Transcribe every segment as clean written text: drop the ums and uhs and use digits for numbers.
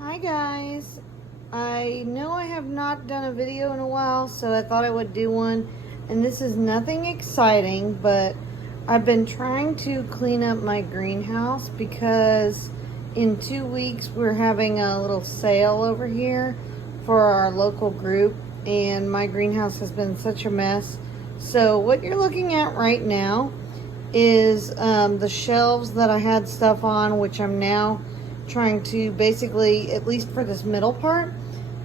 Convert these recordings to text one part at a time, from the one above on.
Hi guys, I know I have not done a video in a while, so I thought I would do one, and this is nothing exciting, but I've been trying to clean up my greenhouse because in 2 weeks we're having a little sale over here for our local group, and my greenhouse has been such a mess. So what you're looking at right now is the shelves that I had stuff on, which I'm now trying to basically, at least for this middle part,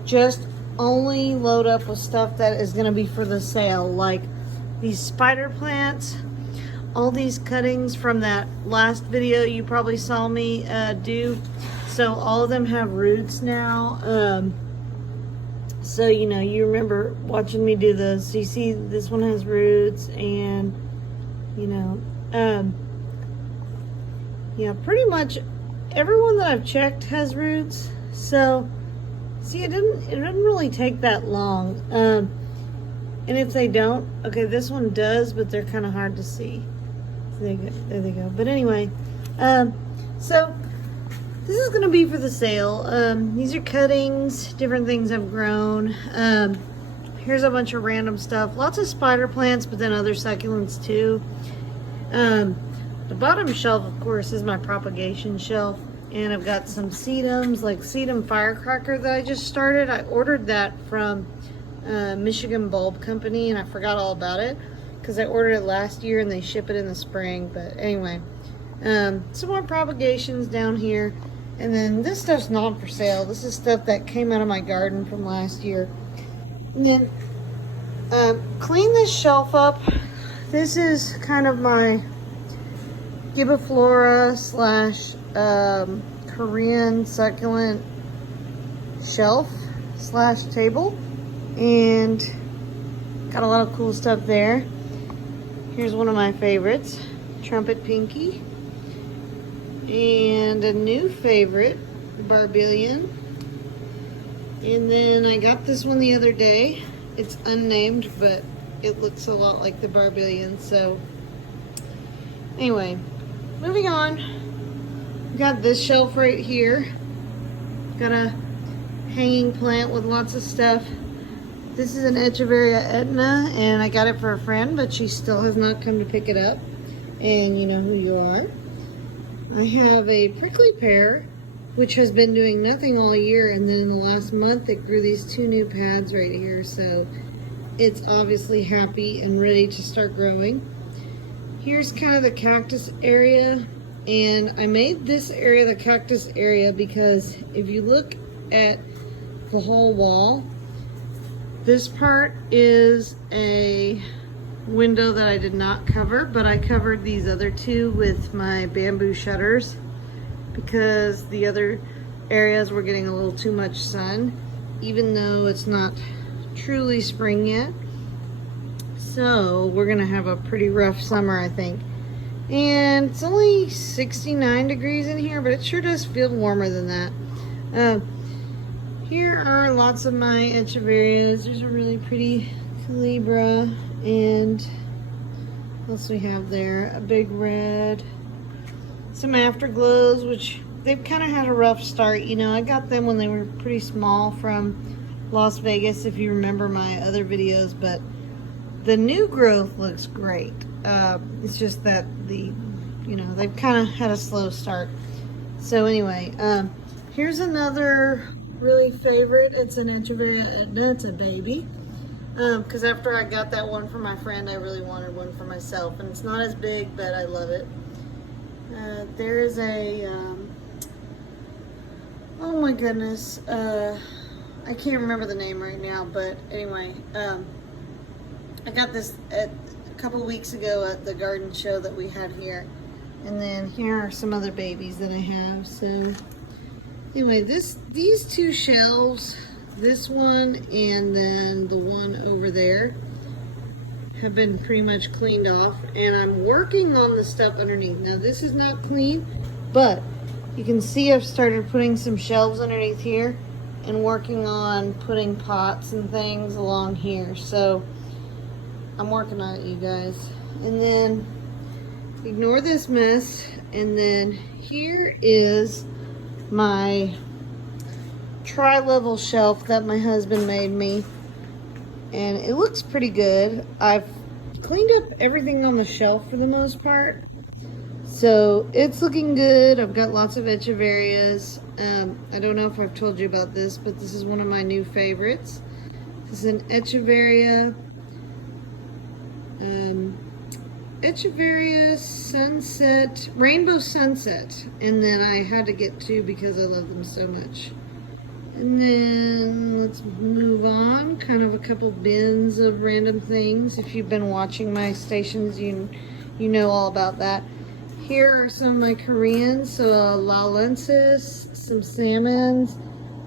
just only load up with stuff that is going to be for the sale, like these spider plants, all these cuttings from that last video you probably saw me do. So all of them have roots now. So you know, you remember watching me do those. So you see this one has roots, and you know, yeah, pretty much everyone that I've checked has roots. So see, it didn't really take that long. And if they don't, okay, this one does, but they're kind of hard to see. So there they go. But anyway, so this is gonna be for the sale. These are cuttings, different things I've grown. Here's a bunch of random stuff. Lots of spider plants, but then other succulents too. The bottom shelf, of course, is my propagation shelf. And I've got some sedums, like sedum firecracker that I just started. I ordered that from Michigan Bulb Company, and I forgot all about it because I ordered it last year and they ship it in the spring. But anyway, some more propagations down here. And then this stuff's not for sale. This is stuff that came out of my garden from last year. And then clean this shelf up. This is kind of my Gibiflora slash Korean succulent shelf slash table, and got a lot of cool stuff there. Here's one of my favorites, Trumpet Pinky, and a new favorite, Barbellion. And then I got this one the other day. It's unnamed, but it looks a lot like the Barbellion. So anyway, moving on. Got this shelf right here. Got a hanging plant with lots of stuff. This is an Echeveria Etna, and I got it for a friend, but she still has not come to pick it up. And you know who you are. I have a prickly pear, which has been doing nothing all year, and then in the last month it grew these 2 new pads right here, so it's obviously happy and ready to start growing. Here's kind of the cactus area, and I made this area the cactus area because if you look at the whole wall, this part is a window that I did not cover, but I covered these other 2 with my bamboo shutters because the other areas were getting a little too much sun, even though it's not truly spring yet. So we're gonna have a pretty rough summer, I think. And it's only 69 degrees in here, but it sure does feel warmer than that. Here are lots of my Echeverias. There's a really pretty Calibra, and what else we have there? A big red. Some afterglows, which they've kind of had a rough start. You know, I got them when they were pretty small from Las Vegas, if you remember my other videos, but the new growth looks great. It's just that they've kind of had a slow start. So anyway, here's another really favorite. It's an Echeveria Etna. It's a baby. Because after I got that one for my friend, I really wanted one for myself. And it's not as big, but I love it. There is a, oh my goodness, I can't remember the name right now, but anyway, I got this a couple weeks ago at the garden show that we had here. And then here are some other babies that I have. So anyway, these 2 shelves, this one and then the one over there, have been pretty much cleaned off, and I'm working on the stuff underneath. Now this is not clean, but you can see I've started putting some shelves underneath here and working on putting pots and things along here. So I'm working on it, you guys. And then ignore this mess. And then here is my tri-level shelf that my husband made me, and it looks pretty good. I've cleaned up everything on the shelf for the most part, so it's looking good. I've got lots of echeverias. I don't know if I've told you about this, but this is one of my new favorites. This is an echeveria, echeveria sunset, rainbow sunset, and then I had to get two because I love them so much. And then let's move on. Kind of a couple bins of random things. If you've been watching my stations, you know all about that. Here are some of my Koreans. So Lalensis, some salmons,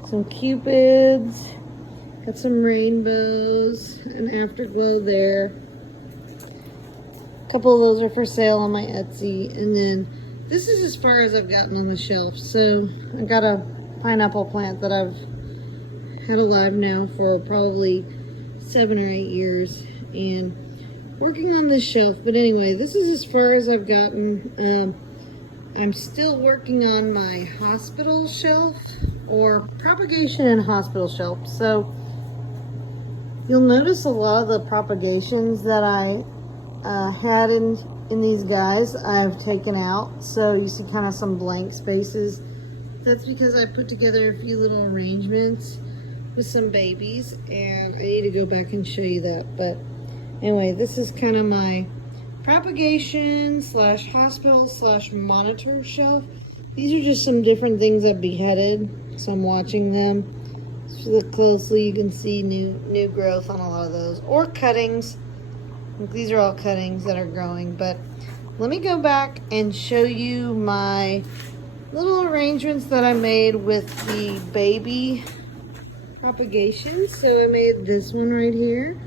some cupids, got some rainbows, an afterglow there. A couple of those are for sale on my Etsy. And then this is as far as I've gotten on the shelf. So I got a pineapple plant that I've had alive now for probably 7 or 8 years and working on this shelf. But anyway, this is as far as I've gotten. I'm still working on my hospital shelf, or propagation and hospital shelf. So you'll notice a lot of the propagations that I had in these guys I've taken out. So you see kind of some blank spaces. That's because I put together a few little arrangements with some babies, and I need to go back and show you that. But anyway, this is kind of my propagation slash hospital slash monitor shelf. These are just some different things I've beheaded, so I'm watching them. If you look closely, you can see new growth on a lot of those, or cuttings. These are all cuttings that are growing. But let me go back and show you my little arrangements that I made with the baby propagations. So I made this one right here.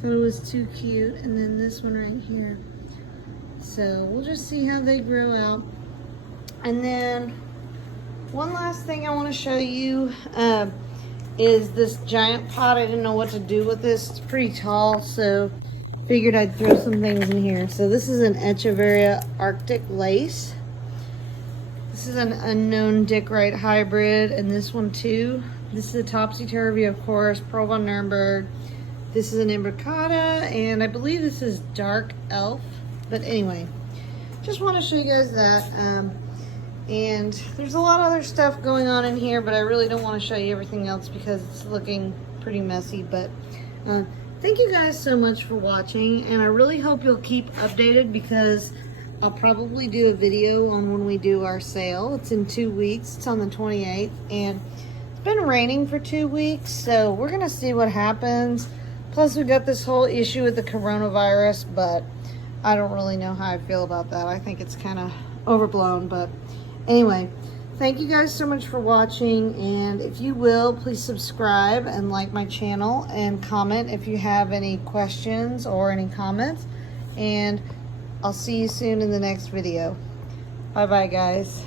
Thought it was too cute. And then this one right here. So we'll just see how they grow out. And then one last thing I want to show you is this giant pot. I didn't know what to do with this. It's pretty tall, so figured I'd throw some things in here. So this is an Echeveria Arctic Lace. This is an unknown Dickrite hybrid, and this one too. This is a Topsy-Turvy, of course, Pearl von Nürnberg. This is an Imbricata, and I believe this is Dark Elf. But anyway, just want to show you guys that. And there's a lot of other stuff going on in here, but I really don't want to show you everything else because it's looking pretty messy. But thank you guys so much for watching, and I really hope you'll keep updated because I'll probably do a video on when we do our sale. It's in 2 weeks. It's on the 28th, and it's been raining for 2 weeks, so we're gonna see what happens. Plus, we got this whole issue with the coronavirus, but I don't really know how I feel about that. I think it's kind of overblown, but anyway, thank you guys so much for watching, and if you will, please subscribe and like my channel and comment if you have any questions or any comments, and I'll see you soon in the next video. Bye bye, guys.